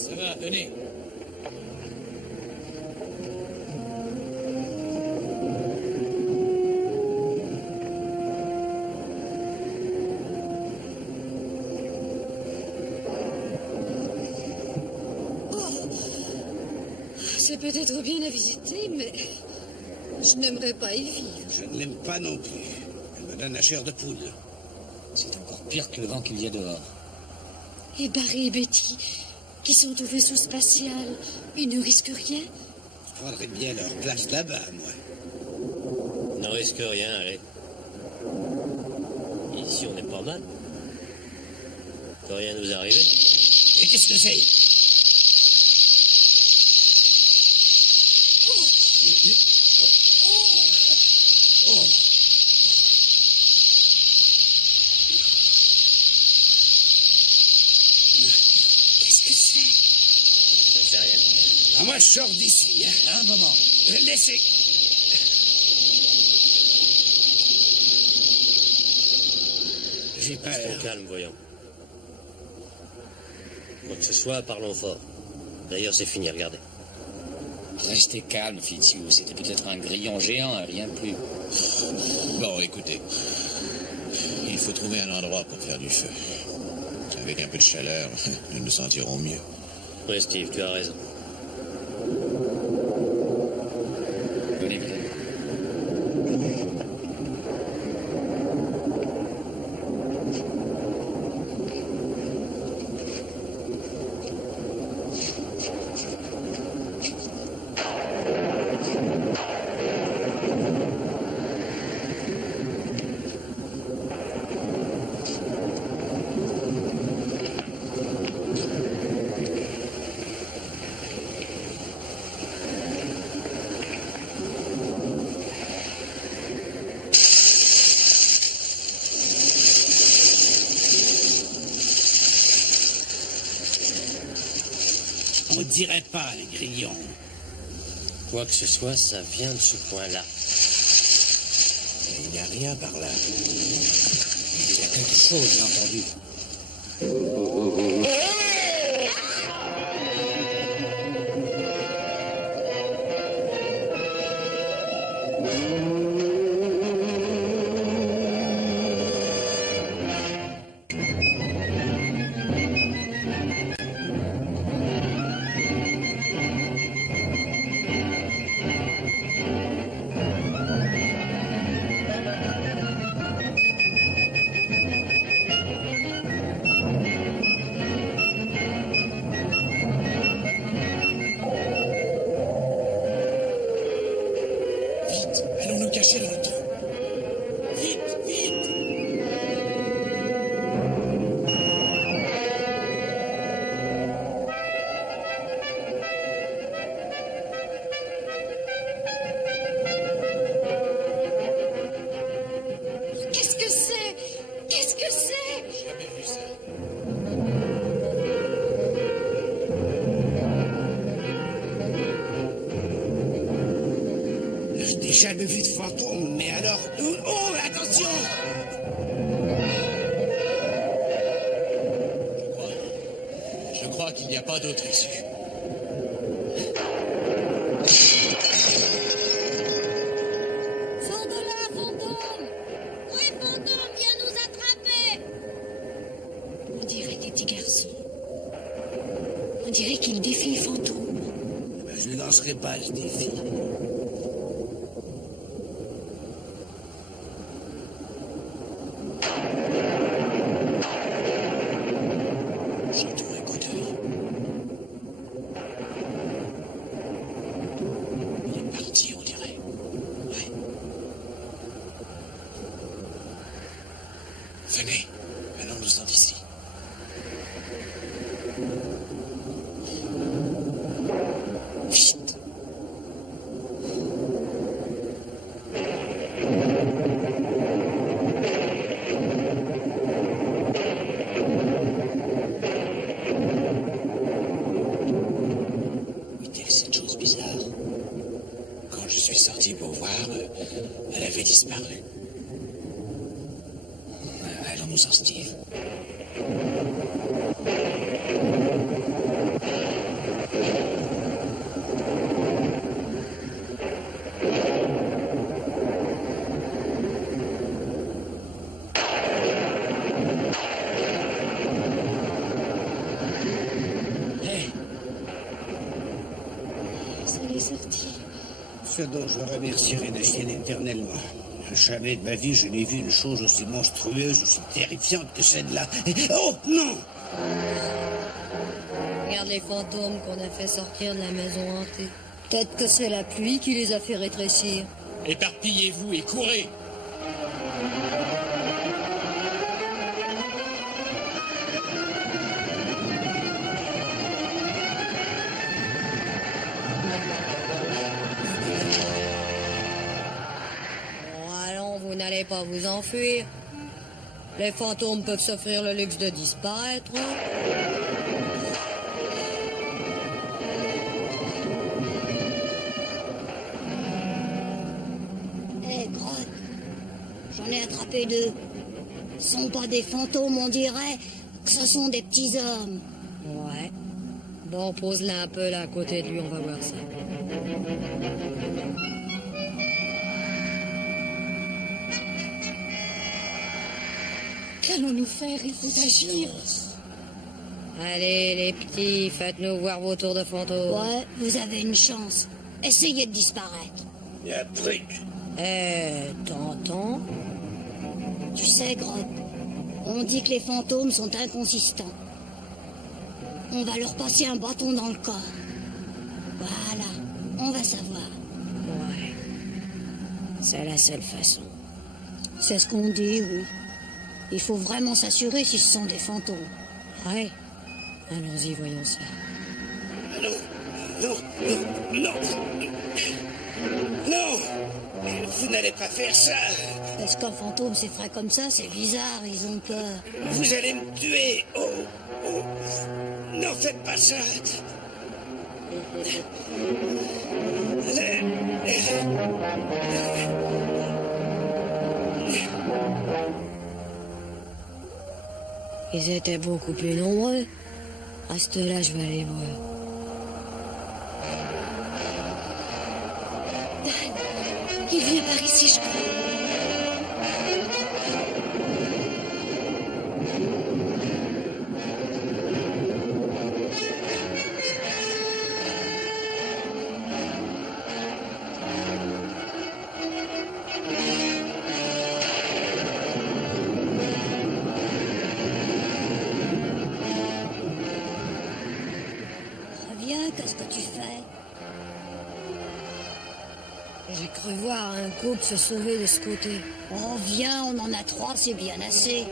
Ça va, venez. C'est peut-être bien à visiter, mais je n'aimerais pas y vivre. Je ne l'aime pas non plus. Elle me donne la chair de poule. C'est encore pire que le vent qu'il y a dehors. Et Barry et Betty, qui sont au vaisseau spatial, ils ne risquent rien. Je prendrais bien leur place là-bas, moi. Ne risque rien, allez. Ici, on est pas mal. Peut rien nous arriver. Et qu'est-ce que c'est? Qu'est-ce que c'est? J'en sais rien. Ah, moi, je sors d'ici. Hein. Un moment. Laissez. J'ai peur. Restons calmes, voyons. Quoi que ce soit, parlons fort. D'ailleurs, c'est fini, regardez. Restez calme, Fitzhugh. C'était peut-être un grillon géant, rien de plus. Bon, écoutez. Il faut trouver un endroit pour faire du feu. Avec un peu de chaleur, nous nous sentirons mieux. Oui, Steve, tu as raison. Venez, venez. On dirait pas, les grillons. Quoi que ce soit, ça vient de ce coin-là. Il n'y a rien par là. Il y a quelque chose, j'ai entendu. Allons nous cacher dans le trou. Vite, vite. Qu'est-ce que c'est? Qu'est-ce que c'est? J'ai jamais vu ça. Je n'ai jamais vu de fantôme, mais alors... Oh, attention! Je crois qu'il n'y a pas d'autre issue. Sors de là, fantôme! Oui, fantôme, viens nous attraper! On dirait des petits garçons. On dirait qu'ils défient le fantôme. Ben, je ne lancerai pas le défi. Jetons un coup d'œil. Il est parti, on dirait. Ouais. Venez, allons-nous-en d'ici. Vite. Où était cette chose bizarre? Quand je suis sorti pour voir, elle avait disparu. Allons-nous-en, Steve. est sorti. Ce dont je remercierai le ciel éternellement. Jamais de ma vie je n'ai vu une chose aussi monstrueuse, aussi terrifiante que celle-là. Oh, non! Regarde les fantômes qu'on a fait sortir de la maison hantée. Peut-être que c'est la pluie qui les a fait rétrécir. Éparpillez-vous et courez! Bon, allons, vous n'allez pas vous enfuir. Les fantômes peuvent s'offrir le luxe de disparaître. Hé, Grotte, j'en ai attrapé deux. Ce sont pas des fantômes, on dirait que ce sont des petits hommes. Ouais. Bon, pose-la un peu là à côté de lui, on va voir ça. Qu'allons-nous faire? Il faut agir. Allez, les petits, faites-nous voir vos tours de fantômes. Ouais, vous avez une chance. Essayez de disparaître. Il y a un truc. T'entends? Tu sais, Grotte, on dit que les fantômes sont inconsistants. On va leur passer un bâton dans le corps. Voilà, on va savoir. Ouais. C'est la seule façon. C'est ce qu'on dit, oui. Il faut vraiment s'assurer si ce sont des fantômes. Ouais. Allons-y, voyons ça. Non, non, non, non, non! Vous n'allez pas faire ça! Est-ce qu'un fantôme s'effraie comme ça? C'est bizarre, ils ont peur. Vous allez me tuer! Oh, oh! Non, faites pas ça! Ils étaient beaucoup plus nombreux. À ce là, je vais aller voir. Il vient par ici, je crois. Reviens, qu'est-ce que tu fais? J'ai cru voir un couple se sauver de ce côté. Oh, viens, on en a 3, c'est bien assez.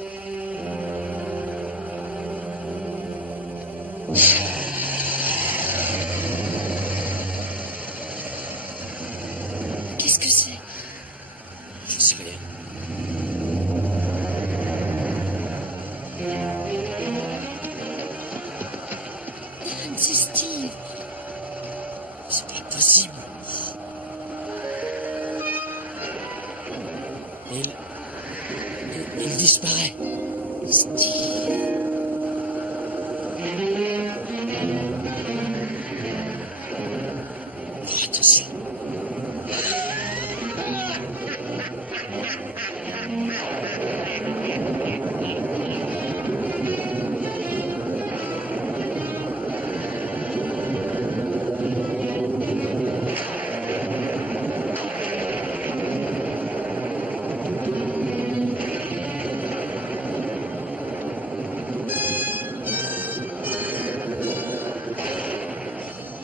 Qu'est-ce que c'est? Je sais rien. Dan, c'est Steve. C'est pas possible. Il disparaît. Steve. Oh, attention.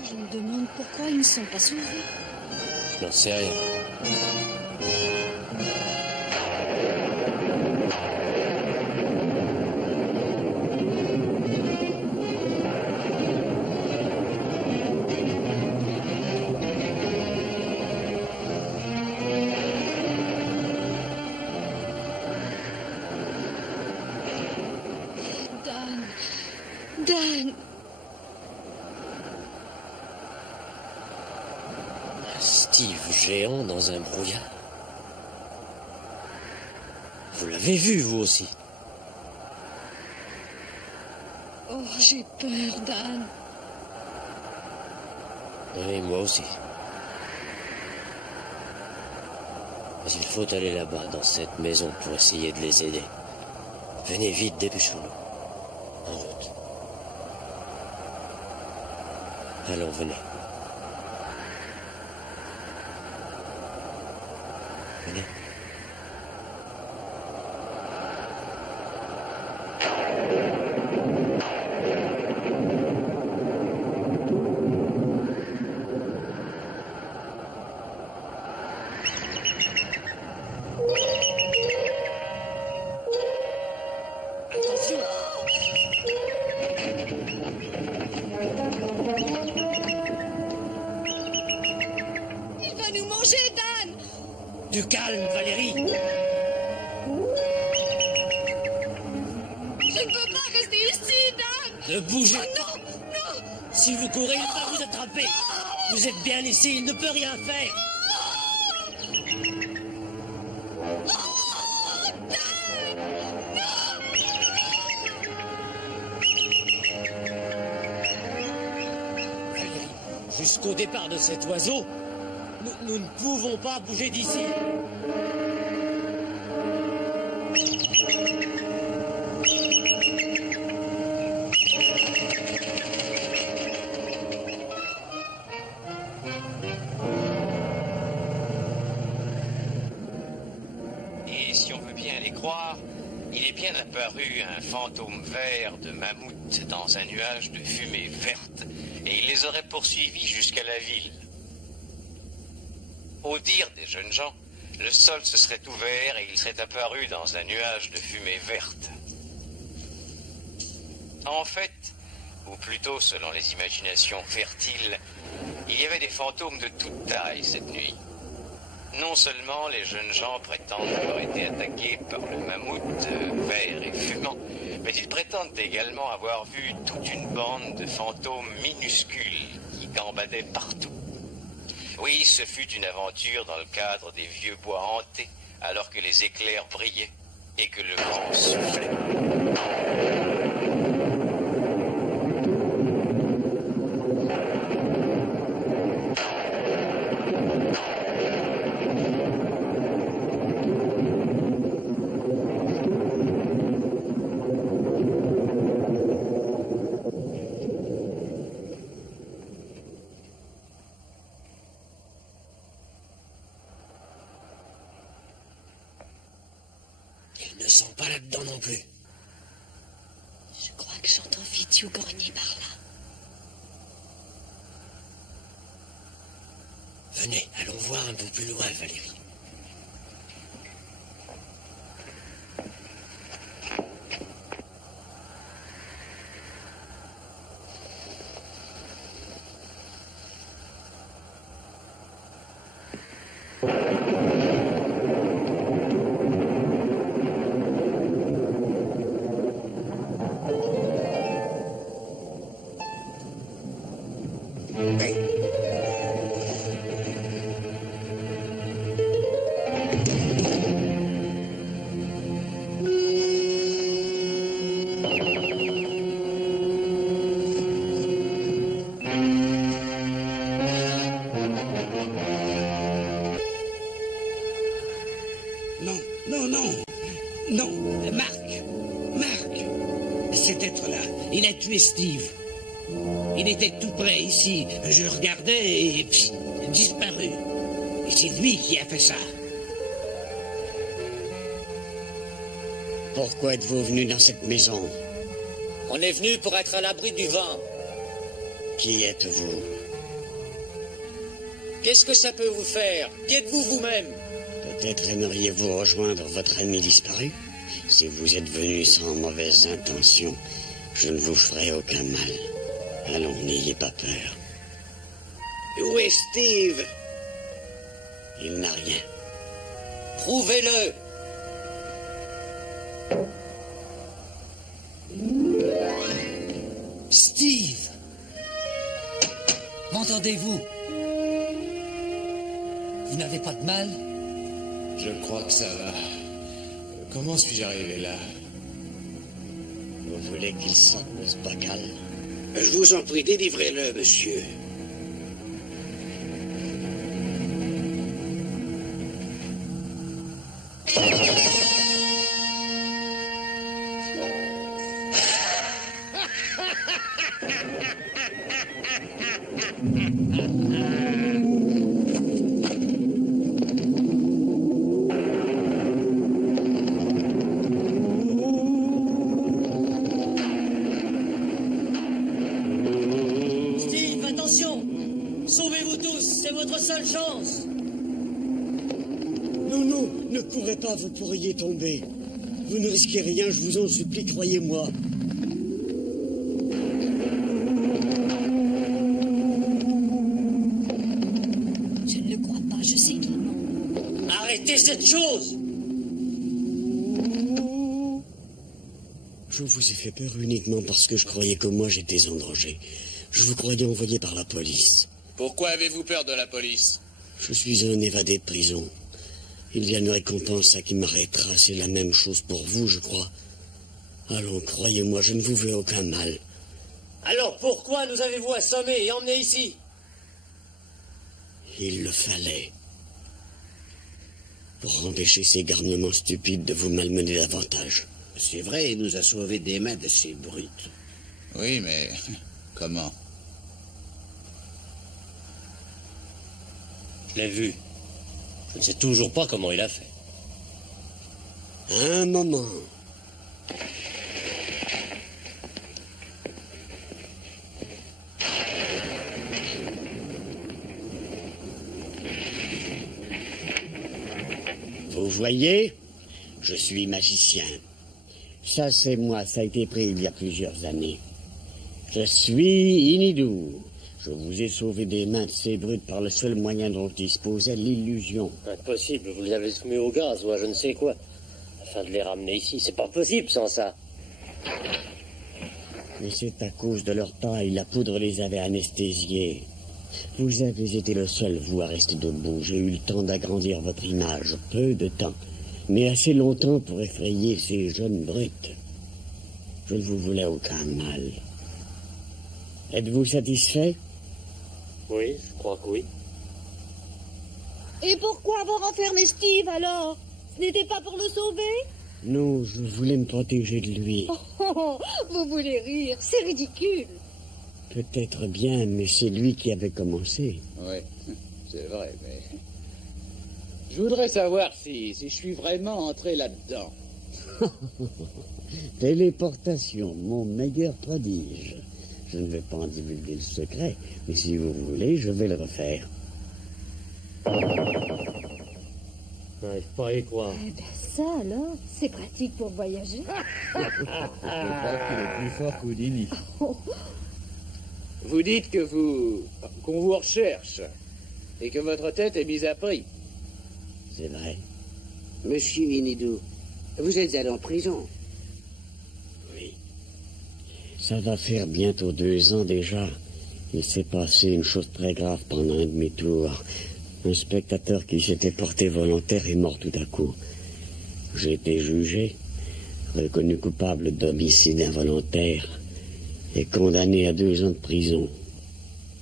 Je me demande pourquoi ils ne sont pas sauvés. Je n'en sais rien. Dan. Dan. Steve géant dans un brouillard. Vous l'avez vu, vous aussi. Oh, j'ai peur, Dan. Oui, moi aussi. Mais il faut aller là-bas, dans cette maison, pour essayer de les aider. Venez vite, dépêchons-nous. En route. Allons, venez. Du calme, Valérie. Je ne peux pas rester ici, Dan. Ne bougez pas. Non, non. Si vous courez, il va vous attraper. Vous êtes bien ici, il ne peut rien faire. Jusqu'au départ de cet oiseau, nous ne pouvons pas bouger d'ici. Et si on veut bien les croire, il est bien apparu un fantôme vert de mammouth dans un nuage de fumée verte, et il les aurait poursuivis jusqu'à la ville. Au dire des jeunes gens, le sol se serait ouvert et il serait apparu dans un nuage de fumée verte. En fait, ou plutôt selon les imaginations fertiles, il y avait des fantômes de toute taille cette nuit. Non seulement les jeunes gens prétendent avoir été attaqués par le mammouth vert et fumant, mais ils prétendent également avoir vu toute une bande de fantômes minuscules qui gambadaient partout. Oui, ce fut une aventure dans le cadre des vieux bois hantés, alors que les éclairs brillaient et que le vent soufflait. Ils ne sont pas là-dedans non plus. Je crois que j'entends Fitiou grogner par là. Venez, allons voir un peu plus loin, Valérie. Non, non, non. Non, Marc. Cet être-là, il a tué Steve. Il était tout près ici. Je regardais et disparu. Et c'est lui qui a fait ça. Pourquoi êtes-vous venu dans cette maison? On est venu pour être à l'abri du vent. Qui êtes-vous? Qu'est-ce que ça peut vous faire? Qui êtes-vous vous-même? Peut-être aimeriez-vous rejoindre votre ami disparu? Si vous êtes venu sans mauvaise intention, je ne vous ferai aucun mal. Allons, n'ayez pas peur. Où est Steve? Il n'a rien. Prouvez-le! Steve! M'entendez-vous? Vous n'avez pas de mal? Je crois que ça va. Comment suis-je arrivé là? Vous voulez qu'il sorte de ce bocal? Je vous en prie, délivrez-le, monsieur. Steve, attention! Sauvez-vous tous, c'est votre seule chance! Non, non, ne courez pas, vous pourriez tomber. Vous ne risquez rien, je vous en supplie, croyez-moi. Je ne le crois pas, je sais qu'il ment. Arrêtez! Arrêtez cette chose! Je vous ai fait peur uniquement parce que je croyais que moi j'étais en danger. Je vous croyais envoyé par la police. Pourquoi avez-vous peur de la police? Je suis un évadé de prison. Il y a une récompense à qui m'arrêtera. C'est la même chose pour vous, je crois. Allons, croyez-moi, je ne vous veux aucun mal. Alors pourquoi nous avez-vous assommés et emmenés ici? Il le fallait. Pour empêcher ces garnements stupides de vous malmener davantage. C'est vrai, il nous a sauvés des mains de ces brutes. Oui, mais comment? Je l'ai vu. Je ne sais toujours pas comment il a fait. Un moment. Vous voyez, je suis magicien. Ça, c'est moi, ça a été pris il y a plusieurs années. Je suis Inidou. Je vous ai sauvé des mains de ces brutes par le seul moyen dont je disposais, l'illusion. Impossible, vous les avez soumis au gaz ou à je ne sais quoi, afin de les ramener ici. C'est pas possible sans ça. Mais c'est à cause de leur taille, la poudre les avait anesthésiés. Vous avez été le seul, vous, à rester debout. J'ai eu le temps d'agrandir votre image, peu de temps, mais assez longtemps pour effrayer ces jeunes brutes. Je ne vous voulais aucun mal. Êtes-vous satisfait? Oui, je crois que oui. Et pourquoi avoir enfermé Steve alors? Ce n'était pas pour le sauver? Non, je voulais me protéger de lui. Oh, vous voulez rire, c'est ridicule. Peut-être bien, mais c'est lui qui avait commencé. Oui, c'est vrai, mais... Je voudrais savoir si je suis vraiment entré là-dedans. Téléportation, mon meilleur prodige. Je ne vais pas en divulguer le secret, mais si vous voulez, je vais le refaire. Je n'arrive pas à y croire. Eh ben ça alors, c'est pratique pour voyager. Je crois qu'il est plus fort qu'Houdini. Vous dites qu'on vous recherche et que votre tête est mise à prix. C'est vrai. Monsieur Inidou, vous êtes allé en prison. Oui. Ça va faire bientôt 2 ans déjà. Il s'est passé une chose très grave pendant un de mes tours. Un spectateur qui s'était porté volontaire est mort tout à coup. J'ai été jugé, reconnu coupable d'homicide involontaire et condamné à 2 ans de prison.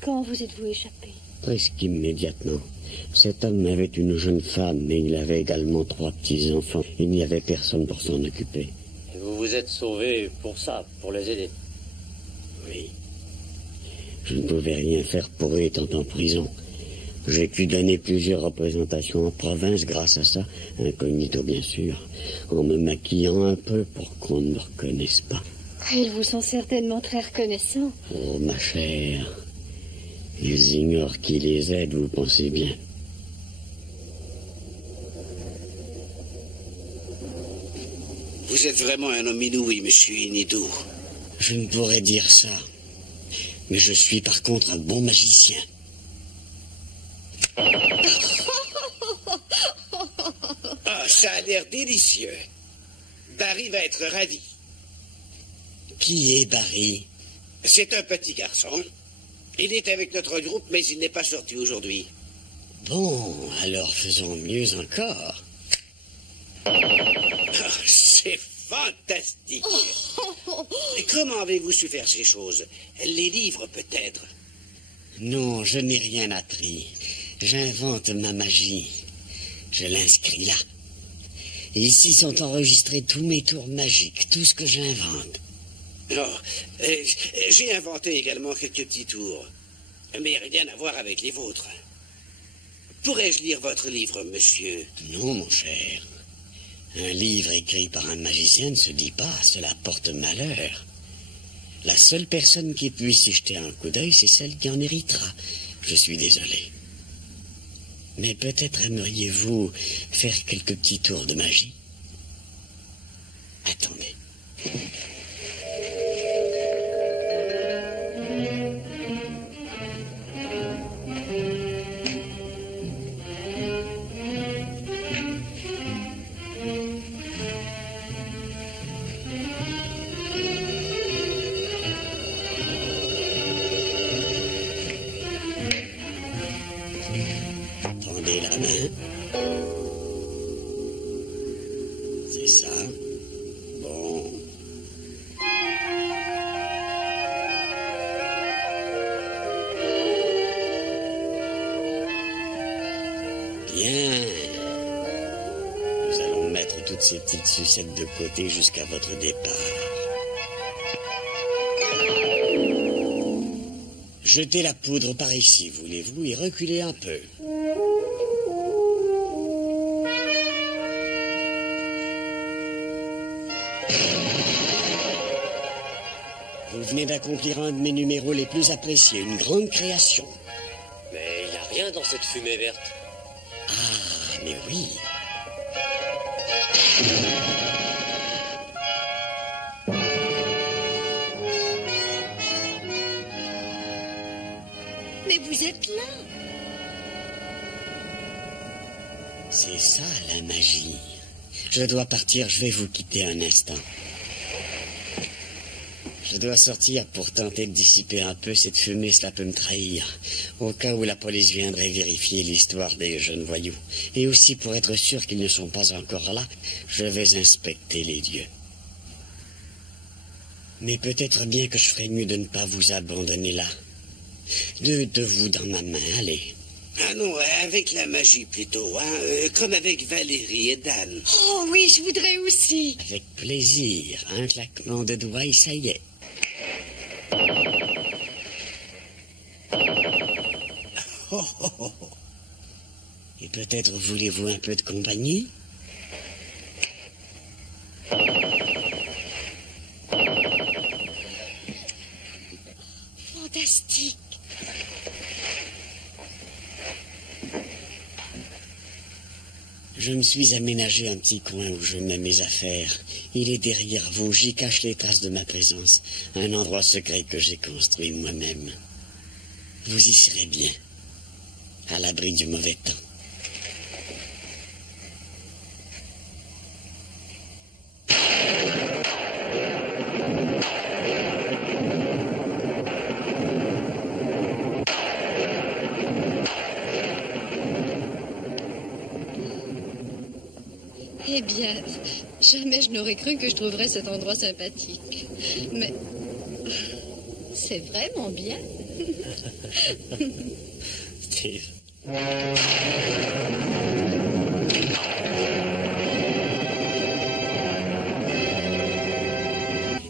Quand vous êtes-vous échappé? Presque immédiatement. Cet homme avait une jeune femme, mais il avait également 3 petits-enfants. Il n'y avait personne pour s'en occuper. Et vous vous êtes sauvé pour ça, pour les aider? Oui. Je ne pouvais rien faire pour eux étant en prison. J'ai pu donner plusieurs représentations en province grâce à ça, incognito bien sûr, en me maquillant un peu pour qu'on ne me reconnaisse pas. Ils vous sont certainement très reconnaissants. Oh, ma chère, ils ignorent qui les aide, vous pensez bien. Vous êtes vraiment un homme inouï, monsieur Inidou. Je ne pourrais dire ça, mais je suis par contre un bon magicien. Ah, ça a l'air délicieux. Barry va être ravi. Qui est Barry? C'est un petit garçon. Il est avec notre groupe, mais il n'est pas sorti aujourd'hui. Bon, alors faisons mieux encore. Ah, c'est fantastique. Comment avez-vous su faire ces choses? Les livres, peut-être? Non, je n'ai rien appris. J'invente ma magie. Je l'inscris là. Ici sont enregistrés tous mes tours magiques, tout ce que j'invente. Oh, j'ai inventé également quelques petits tours, mais rien à voir avec les vôtres. Pourrais-je lire votre livre, monsieur? Non, mon cher. Un livre écrit par un magicien ne se dit pas, cela porte malheur. La seule personne qui puisse y jeter un coup d'œil, c'est celle qui en héritera. Je suis désolé. Mais peut-être aimeriez-vous faire quelques petits tours de magie? Attendez. toutes ces petites sucettes de côté jusqu'à votre départ. Jetez la poudre par ici, voulez-vous, et reculez un peu. Vous venez d'accomplir un de mes numéros les plus appréciés, une grande création. Mais il n'y a rien dans cette fumée verte. Ah, mais oui. Mais vous êtes là. C'est ça, la magie. Je dois partir, je vais vous quitter un instant. Je dois sortir pour tenter de dissiper un peu cette fumée, cela peut me trahir. Au cas où la police viendrait vérifier l'histoire des jeunes voyous. Et aussi pour être sûr qu'ils ne sont pas encore là, je vais inspecter les lieux. Mais peut-être bien que je ferais mieux de ne pas vous abandonner là. De vous dans ma main, allez. Ah non, avec la magie plutôt, hein, comme avec Valérie et Dan. Oh oui, je voudrais aussi. Avec plaisir, un claquement de doigts et ça y est. Oh, oh, oh. Et peut-être voulez-vous un peu de compagnie? Fantastique. Je me suis aménagé un petit coin où je mets mes affaires. Il est derrière vous, j'y cache les traces de ma présence. Un endroit secret que j'ai construit moi-même. Vous y serez bien, à l'abri du mauvais temps. Eh bien, jamais je n'aurais cru que je trouverais cet endroit sympathique. Mais c'est vraiment bien. Steve.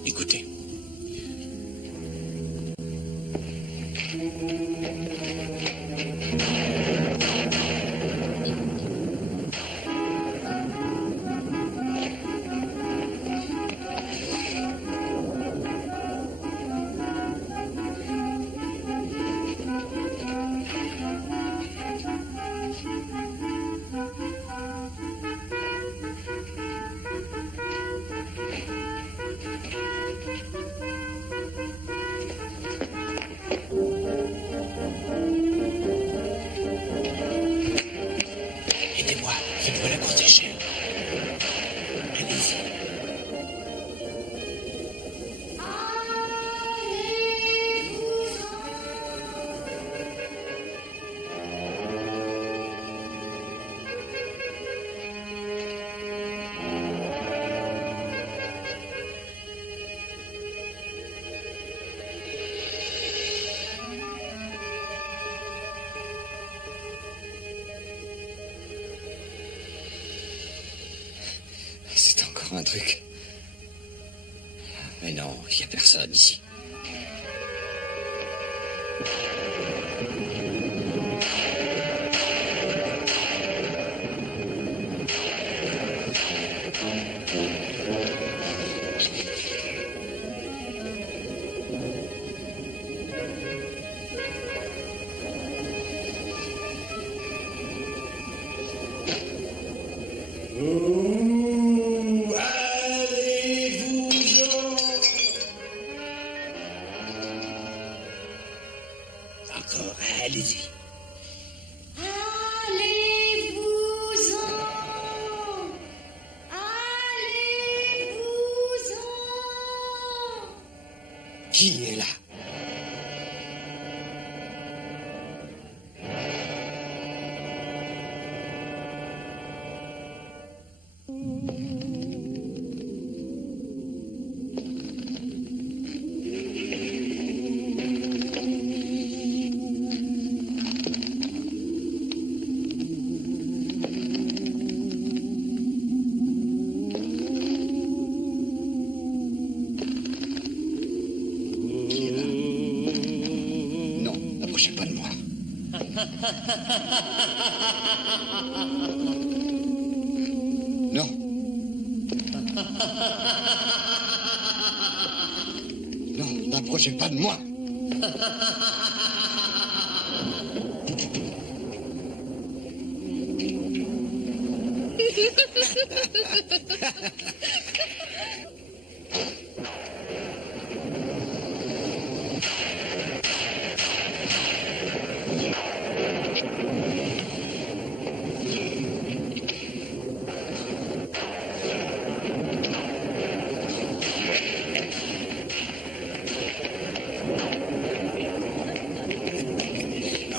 Écoutez. Aidez-moi, faites-moi la courte échelle. Allez-y. C'est encore un truc. Mais non, il n'y a personne ici. Encore, allez-y. Allez-vous-en. Allez-vous-en. Qui est là? Non. Non, n'approchez pas de moi.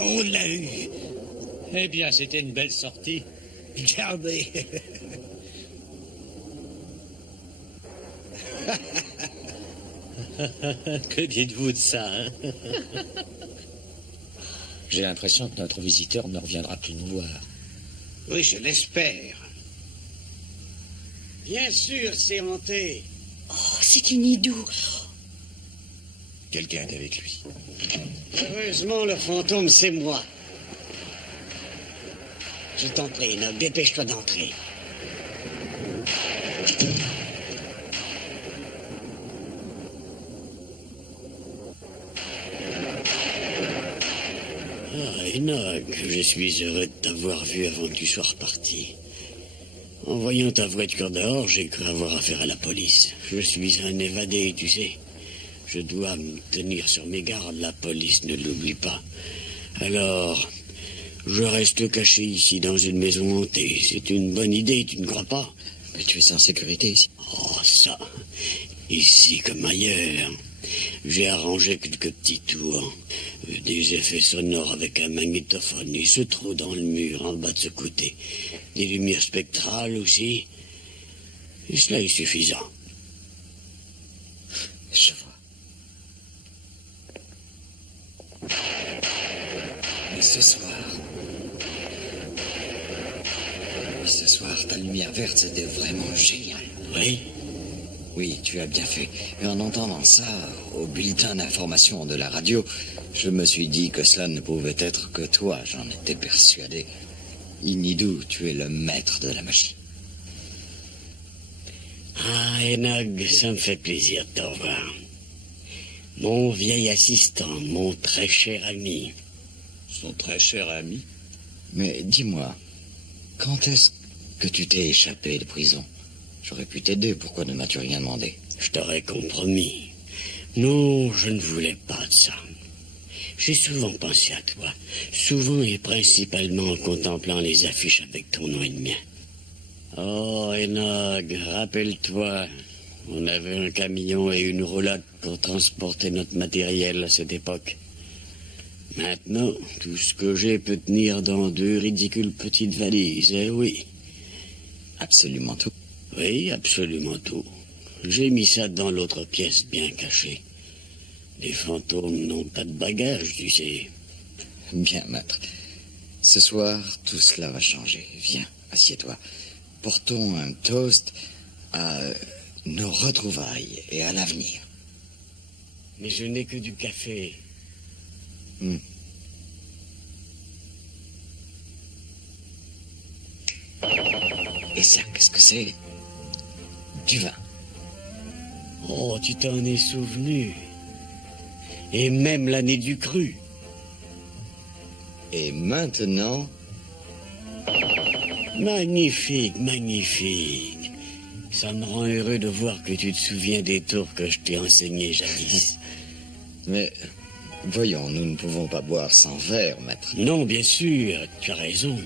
On l'a eu. Eh bien, c'était une belle sortie. Regardez. Que dites-vous de ça, hein? J'ai l'impression que notre visiteur ne reviendra plus nous voir. Oui, je l'espère. Bien sûr, c'est hanté. Oh, c'est une hidou. Quelqu'un est avec lui. Heureusement, le fantôme, c'est moi. Je t'en prie, Enoch, dépêche-toi d'entrer. Ah, Enoch, je suis heureux de t'avoir vu avant que tu sois reparti. En voyant ta voiture dehors, j'ai cru avoir affaire à la police. Je suis un évadé, tu sais. Je dois me tenir sur mes gardes, la police ne l'oublie pas. Alors, je reste caché ici dans une maison hantée. C'est une bonne idée, tu ne crois pas? Mais tu es en sécurité ici. Oh, ça, ici comme ailleurs. J'ai arrangé quelques petits tours, des effets sonores avec un magnétophone et ce trou dans le mur en bas de ce côté. Des lumières spectrales aussi. Et cela est suffisant. Je vois. Mais ce soir, ta lumière verte, c'était vraiment génial. Oui? Oui, tu as bien fait. Et en entendant ça, au bulletin d'information de la radio, je me suis dit que cela ne pouvait être que toi, j'en étais persuadé. Inidou, tu es le maître de la magie. Ah, Enoch, ça me fait plaisir de te revoir. Mon vieil assistant, mon très cher ami. Son très cher ami. Mais dis-moi, quand est-ce que tu t'es échappé de prison? J'aurais pu t'aider, pourquoi ne m'as-tu rien demandé? Je t'aurais compromis. Non, je ne voulais pas de ça. J'ai souvent pensé à toi, souvent et principalement en contemplant les affiches avec ton nom et le mien. Oh, Enoch, rappelle-toi, on avait un camion et une roulotte pour transporter notre matériel à cette époque. Maintenant, tout ce que j'ai peut tenir dans 2 ridicules petites valises, eh oui. Absolument tout. Oui, absolument tout. J'ai mis ça dans l'autre pièce bien cachée. Les fantômes n'ont pas de bagages, tu sais. Bien, maître. Ce soir, tout cela va changer. Viens, assieds-toi. Portons un toast à nos retrouvailles et à l'avenir. Mais je n'ai que du café. Et ça, qu'est-ce que c'est? Du vin. Oh, tu t'en es souvenu. Et même l'année du cru. Et maintenant... Magnifique, magnifique. Ça me rend heureux de voir que tu te souviens des tours que je t'ai enseignés jadis. Mais, voyons, nous ne pouvons pas boire sans verre, maître. Non, bien sûr, tu as raison.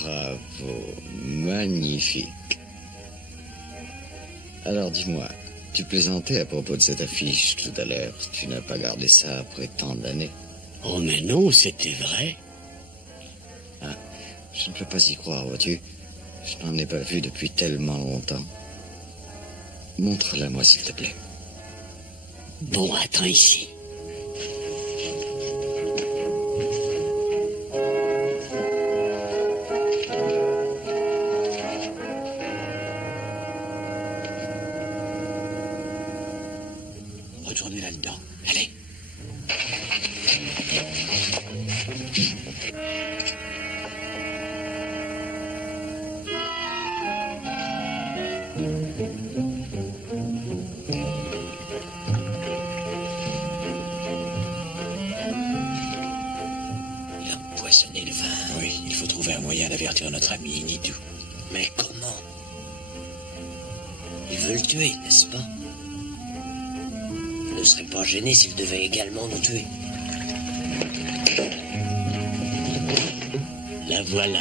Bravo, magnifique. Alors dis-moi, tu plaisantais à propos de cette affiche tout à l'heure. Tu n'as pas gardé ça après tant d'années? Oh, mais non, c'était vrai. Ah, je ne peux pas y croire, vois-tu. Je n'en ai pas vu depuis tellement longtemps. Montre-la-moi, s'il te plaît. Bon, attends ici. Retournez là-dedans. Allez. Il a poisonné le vin. Oui, il faut trouver un moyen d'avertir notre ami Inidou. Mais comment? Il veut le tuer, n'est-ce pas? Il ne serait pas gêné s'il devait également nous tuer. La voilà.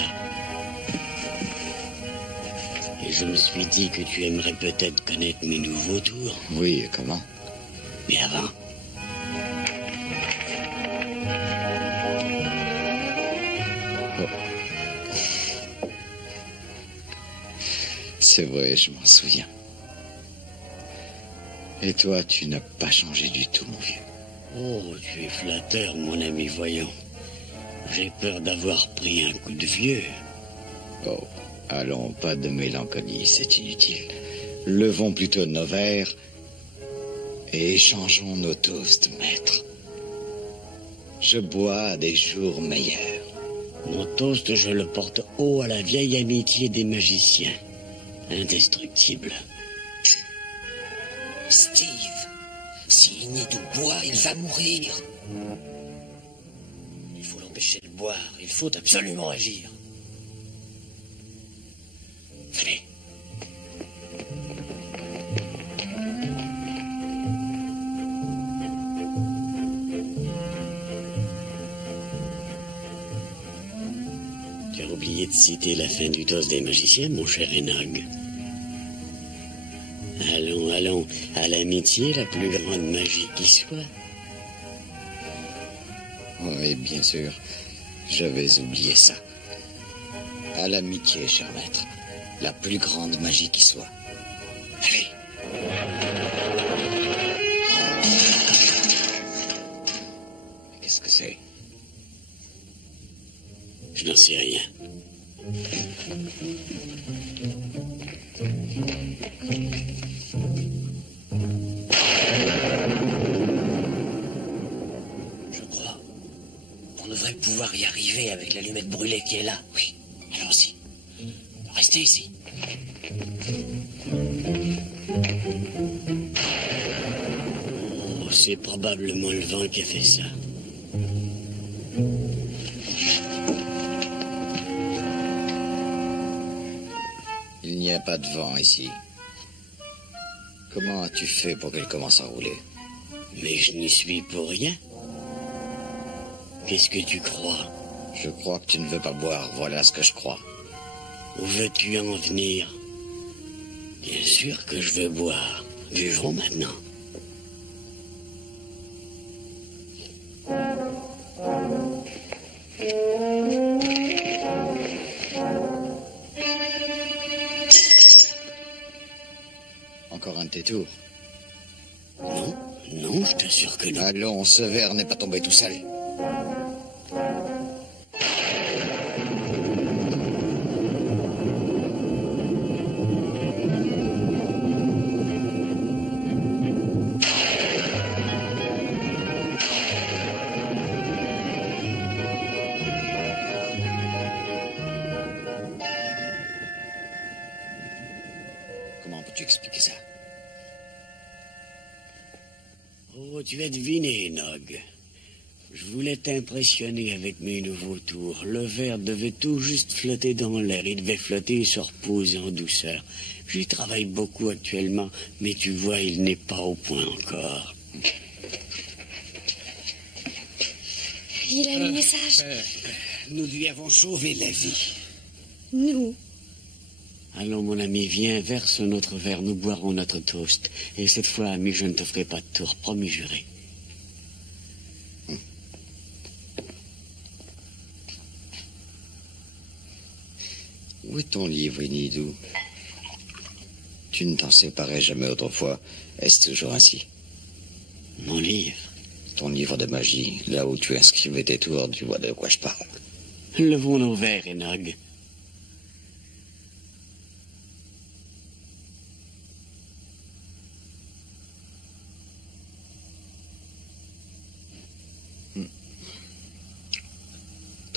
Et je me suis dit que tu aimerais peut-être connaître mes nouveaux tours. Oui, et comment? Mais avant... C'est vrai, je m'en souviens. Et toi, tu n'as pas changé du tout, mon vieux. Oh, tu es flatteur, mon ami, voyons. J'ai peur d'avoir pris un coup de vieux. Oh, allons, pas de mélancolie, c'est inutile. Levons plutôt nos verres et échangeons nos toasts, maître. Je bois à des jours meilleurs. Mon toast, je le porte haut à la vieille amitié des magiciens. Indestructible. Steve, si Inidou boit, il va mourir. Il faut l'empêcher de boire. Il faut absolument agir. Venez. Tu as oublié de citer la fin du toast des magiciens, mon cher Enog. Allons, allons, à l'amitié, la plus grande magie qui soit. Oui, bien sûr, j'avais oublié ça. À l'amitié, cher maître, la plus grande magie qui soit. Allez. Qu'est-ce que c'est? Je n'en sais rien. Je crois qu'on devrait pouvoir y arriver avec l'allumette brûlée qui est là. Oui, allons-y. Restez ici. Oh, c'est probablement le vent qui a fait ça. Il n'y a pas de vent ici. Comment as-tu fait pour qu'elle commence à rouler? Mais je n'y suis pour rien. Qu'est-ce que tu crois? Je crois que tu ne veux pas boire, voilà ce que je crois. Où veux-tu en venir? Bien sûr que je veux boire. Buvons maintenant. Encore un de tes tours. Non, non, je t'assure que non. Allons, ce verre n'est pas tombé tout seul. Comment peux-tu expliquer ça? Oh, tu as deviné, Nog. Je voulais t'impressionner avec mes nouveaux tours. Le verre devait tout juste flotter dans l'air. Il devait flotter et se reposer en douceur. J'y travaille beaucoup actuellement, mais tu vois, il n'est pas au point encore. Il a le message. Nous lui avons sauvé la vie. Nous. Allons, mon ami, viens, verse notre verre, nous boirons notre toast. Et cette fois, ami, je ne te ferai pas de tour, promis juré. Où est ton livre, Inidou? Tu ne t'en séparais jamais autrefois. Est-ce toujours ainsi? Mon livre? Ton livre de magie, là où tu inscrivais tes tours, tu vois de quoi je parle. Levons nos verres, Enog.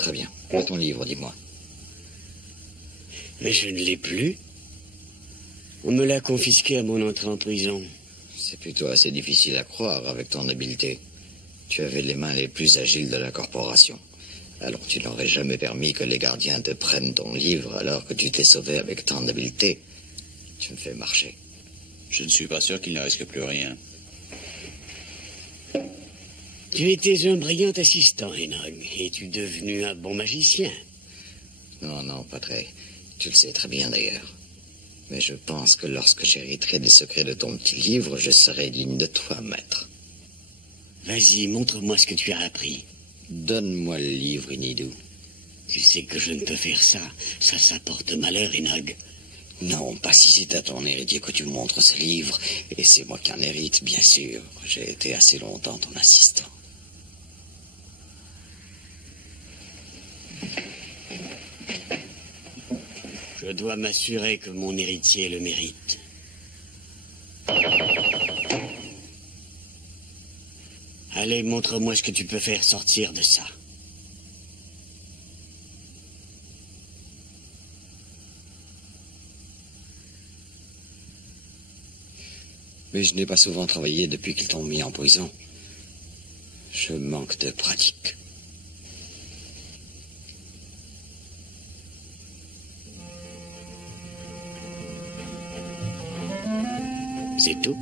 Très bien. Où est ton livre, dis-moi? Mais je ne l'ai plus. On me l'a confisqué à mon entrée en prison. C'est plutôt assez difficile à croire avec ton habileté. Tu avais les mains les plus agiles de la corporation. Alors tu n'aurais jamais permis que les gardiens te prennent ton livre alors que tu t'es sauvé avec tant d'habileté. Tu me fais marcher. Je ne suis pas sûr qu'il ne risque plus rien. Tu étais un brillant assistant, Enog. Es-tu devenu un bon magicien? Non, non, pas très. Tu le sais très bien d'ailleurs. Mais je pense que lorsque j'hériterai des secrets de ton petit livre, je serai digne de toi, maître. Vas-y, montre-moi ce que tu as appris. Donne-moi le livre, Inidou. Tu sais que je ne peux faire ça. Ça porte malheur, Enog. Non, pas si c'est à ton héritier que tu montres ce livre. Et c'est moi qui en hérite, bien sûr. J'ai été assez longtemps ton assistant. Je dois m'assurer que mon héritier le mérite. Allez, montre-moi ce que tu peux faire sortir de ça. Mais je n'ai pas souvent travaillé depuis qu'ils t'ont mis en prison. Je manque de pratique. C'est tout?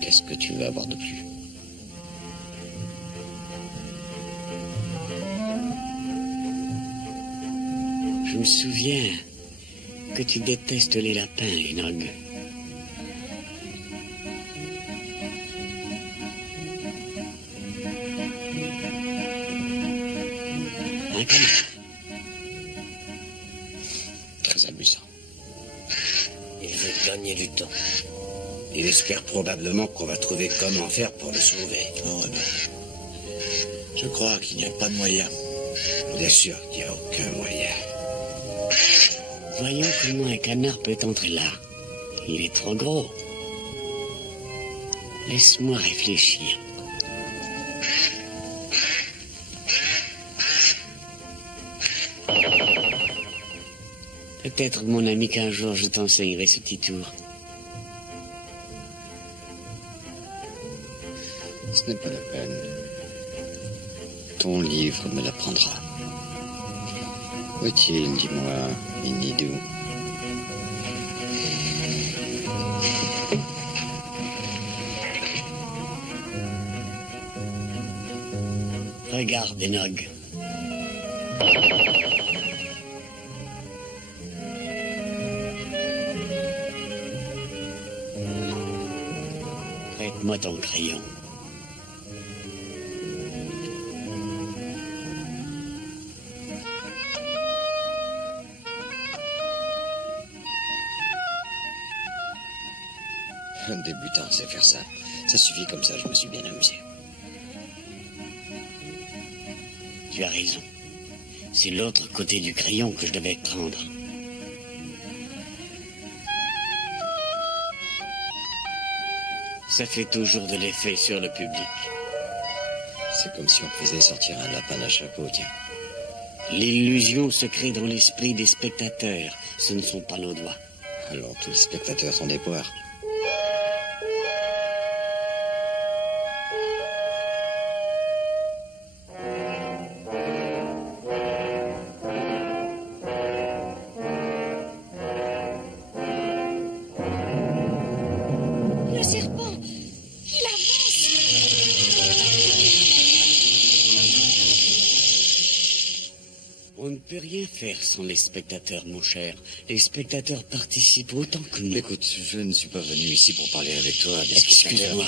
Qu'est-ce que tu veux avoir de plus? Je me souviens que tu détestes les lapins, Enog. Un canard. Très amusant. Il veut gagner du temps. Il espère probablement qu'on va trouver comment faire pour le sauver. Oh non. Je crois qu'il n'y a pas de moyen. Bien sûr qu'il n'y a aucun moyen. Voyons comment un canard peut entrer là. Il est trop gros. Laisse-moi réfléchir. Peut-être, mon ami, qu'un jour je t'enseignerai ce petit tour. Ce n'est pas la peine. Ton livre me l'apprendra. Où est-il, dis-moi, Inidou? Regarde, Enog. Prête-moi ton crayon. Un débutant sait faire ça. Ça suffit comme ça, je me suis bien amusé. Tu as raison. C'est l'autre côté du crayon que je devais prendre. Ça fait toujours de l'effet sur le public. C'est comme si on faisait sortir un lapin d'un chapeau, tiens. L'illusion se crée dans l'esprit des spectateurs. Ce ne sont pas nos doigts. Alors tous les spectateurs sont des poires. Le serpent, il avance. On ne peut rien faire sans les spectateurs, mon cher. Les spectateurs participent autant que nous. Écoute, je ne suis pas venu ici pour parler avec toi des spectateurs. Excuse-moi.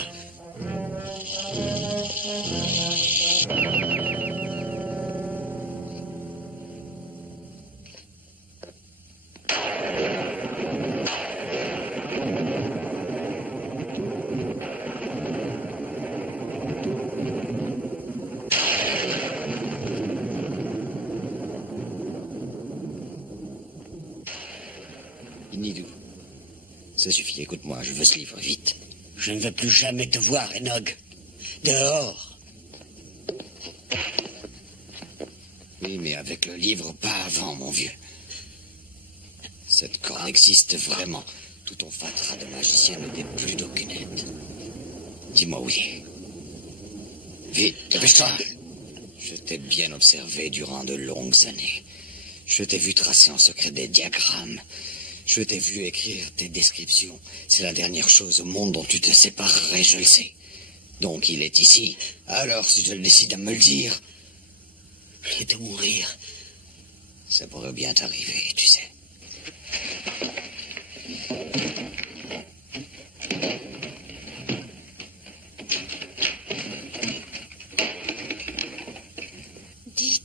Inidou, ça suffit, écoute-moi, je veux ce livre, vite. Je ne veux plus jamais te voir, Enog. Dehors. Oui, mais avec le livre, pas avant, mon vieux. Cette corne existe vraiment. Tout ton fatras de magicien ne n'est plus d'aucune aide. Dis-moi où il est. Vite, dépêche-toi. Je t'ai bien observé durant de longues années. Je t'ai vu tracer en secret des diagrammes. Je t'ai vu écrire tes descriptions. C'est la dernière chose au monde dont tu te séparerais, je le sais. Donc il est ici. Alors, si je décide à me le dire... Je vais mourir. Ça pourrait bien t'arriver, tu sais. Dites,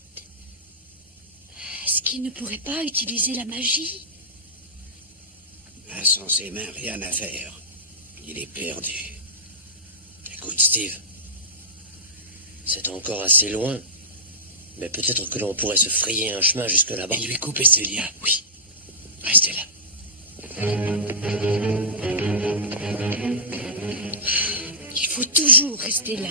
est-ce qu'il ne pourrait pas utiliser la magie? Sans ses mains, rien à faire. Il est perdu. Écoute, Steve. C'est encore assez loin. Mais peut-être que l'on pourrait se frayer un chemin jusque là-bas. Et lui couper ses liens, oui. Restez là. Il faut toujours rester là.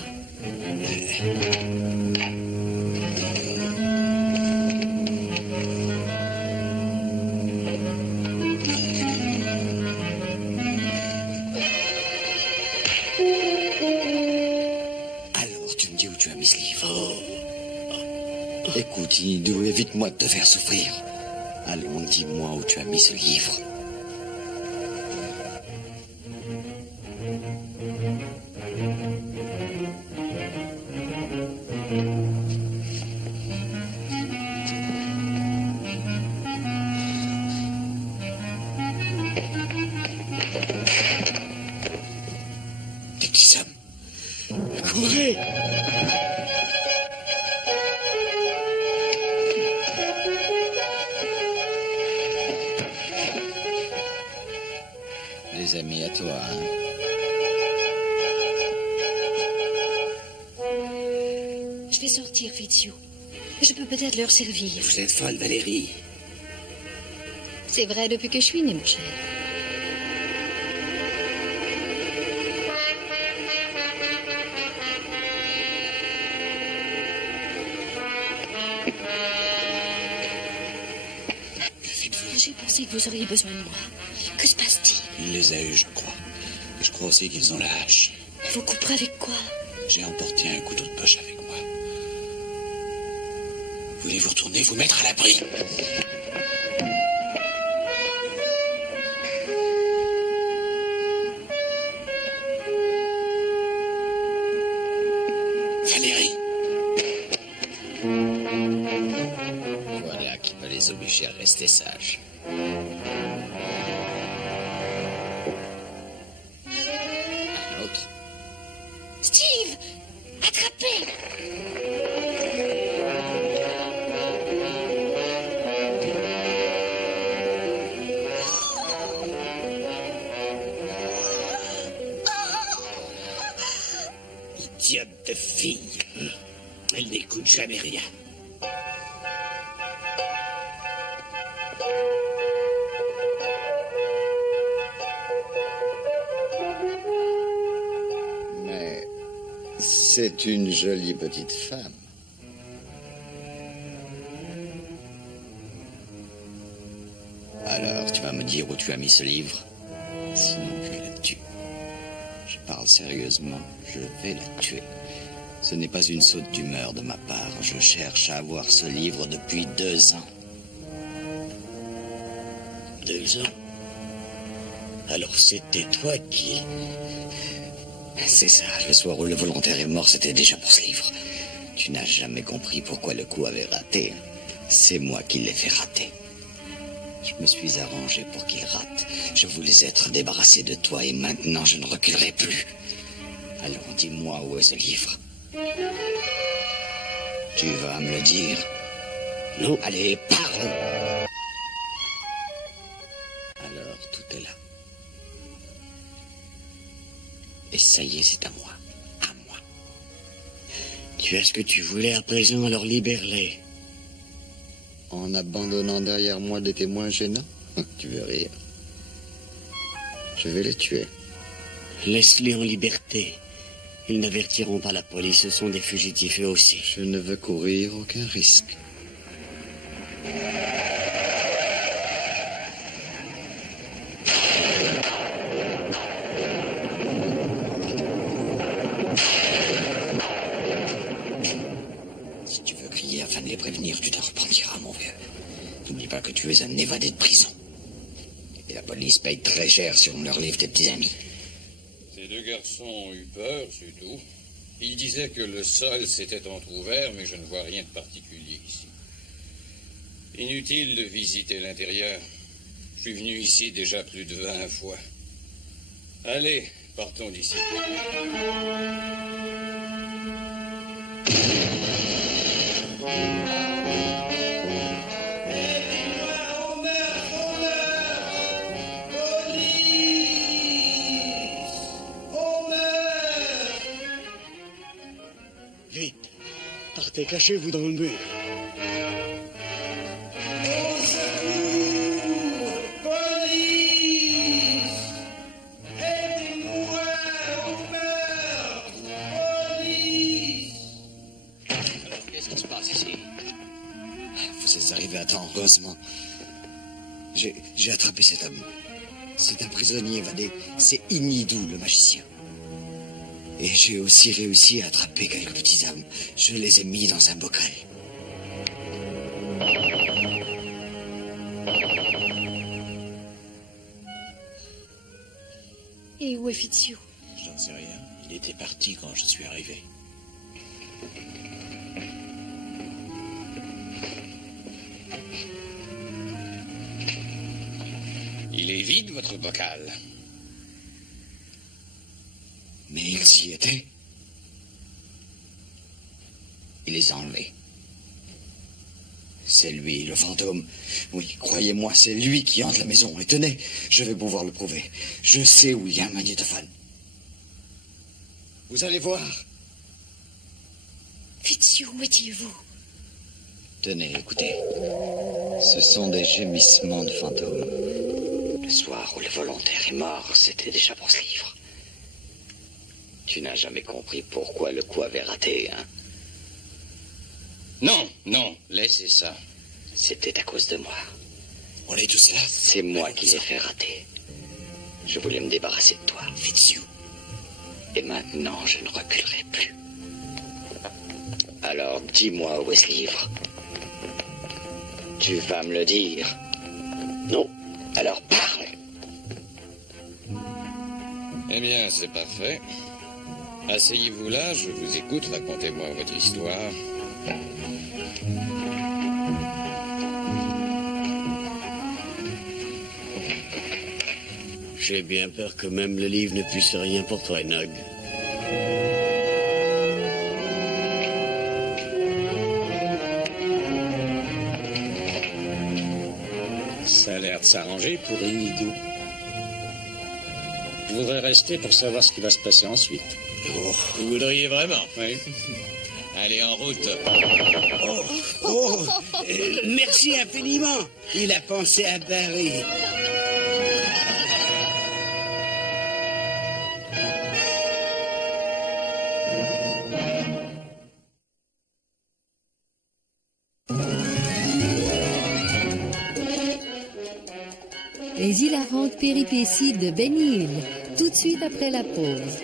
Alors, tu me dis où tu as mis ce livre. Écoute, Inidou, évite-moi de te faire souffrir. Allons, dis-moi où tu as mis ce livre. Des petits hommes. Courez! Des amis à toi, hein? Je vais sortir, Fitzhugh. Je peux peut-être leur servir. Vous êtes folle, Valérie. C'est vrai depuis que je suis née, mon cher. J'ai pensé que vous auriez besoin de moi. Que se passe-t-il? Il les a eus, je crois. Et je crois aussi qu'ils ont la hache. Vous couperez avec quoi? J'ai emporté un couteau de poche avec moi. Voulez-vous retourner vous mettre à l'abri? Valérie! Voilà qui va les obliger à rester sages. Un autre. Steve! Attrapez! Idiote de fille. Elle n'écoute jamais rien. Mais c'est une jolie petite femme. Alors, tu vas me dire où tu as mis ce livre? Sinon, je la tue. Je parle sérieusement, je vais la tuer. Ce n'est pas une saute d'humeur de ma part. Je cherche à avoir ce livre depuis 2 ans. 2 ans. Alors c'était toi qui... C'est ça, le soir où le volontaire est mort, c'était déjà pour ce livre. Tu n'as jamais compris pourquoi le coup avait raté. C'est moi qui l'ai fait rater. Je me suis arrangé pour qu'il rate. Je voulais être débarrassé de toi et maintenant je ne reculerai plus. Alors dis-moi où est ce livre. Tu vas me le dire? Non. Allez, parle! Alors tout est là. Et ça y est, c'est à moi. À moi. Tu as ce que tu voulais à présent, alors libère-les. En abandonnant derrière moi des témoins gênants? Tu veux rire. Je vais les tuer. Laisse-les en liberté. Ils n'avertiront pas la police, ce sont des fugitifs eux aussi. Je ne veux courir aucun risque. Si tu veux crier afin de les prévenir, tu t'en repentiras, mon vieux. N'oublie pas que tu es un évadé de prison. Et la police paye très cher si on leur livre tes petits amis. Ces deux garçons ont eu peur, c'est tout. Ils disaient que le sol s'était entrouvert, mais je ne vois rien de particulier ici. Inutile de visiter l'intérieur. Je suis venu ici déjà plus de 20 fois. Allez, partons d'ici. Vite, partez, cachez-vous dans le mur. Au secours! Police! Aidez-moi au meurtre! Police! Alors, qu'est-ce qui se passe ici? Vous êtes arrivé à temps, heureusement. J'ai attrapé cet homme. C'est un prisonnier évadé. C'est Inidou, le magicien. Et j'ai aussi réussi à attraper quelques petits hommes. Je les ai mis dans un bocal. Et où est Fitzhugh? J'en sais rien. Il était parti quand je suis arrivé. Il est vide, votre bocal. Mais ils y étaient. Il les a enlevés. C'est lui, le fantôme. Oui, croyez-moi, c'est lui qui hante la maison. Et tenez, je vais pouvoir le prouver. Je sais où il y a un magnétophone. Vous allez voir. Fitzhugh, où étiez-vous? Tenez, écoutez. Ce sont des gémissements de fantômes. Le soir où le volontaire est mort, c'était déjà pour ce livre. Tu n'as jamais compris pourquoi le coup avait raté, hein? Non, non, laissez ça. C'était à cause de moi. On est tous là. C'est moi qui l'ai fait rater. Je voulais me débarrasser de toi, Fitzhugh. Et maintenant, je ne reculerai plus. Alors, dis-moi où est ce livre. Tu vas me le dire. Non? Alors parle. Eh bien, c'est parfait. Asseyez-vous là, je vous écoute, racontez-moi votre histoire. J'ai bien peur que même le livre ne puisse rien pour toi, Nog. Ça a l'air de s'arranger pour Inidou. Je voudrais rester pour savoir ce qui va se passer ensuite. Oh, vous voudriez vraiment? Oui. Allez, en route. Merci infiniment. Il a pensé à Barry. Les hilarantes péripéties de Benny Hill, tout de suite après la pause.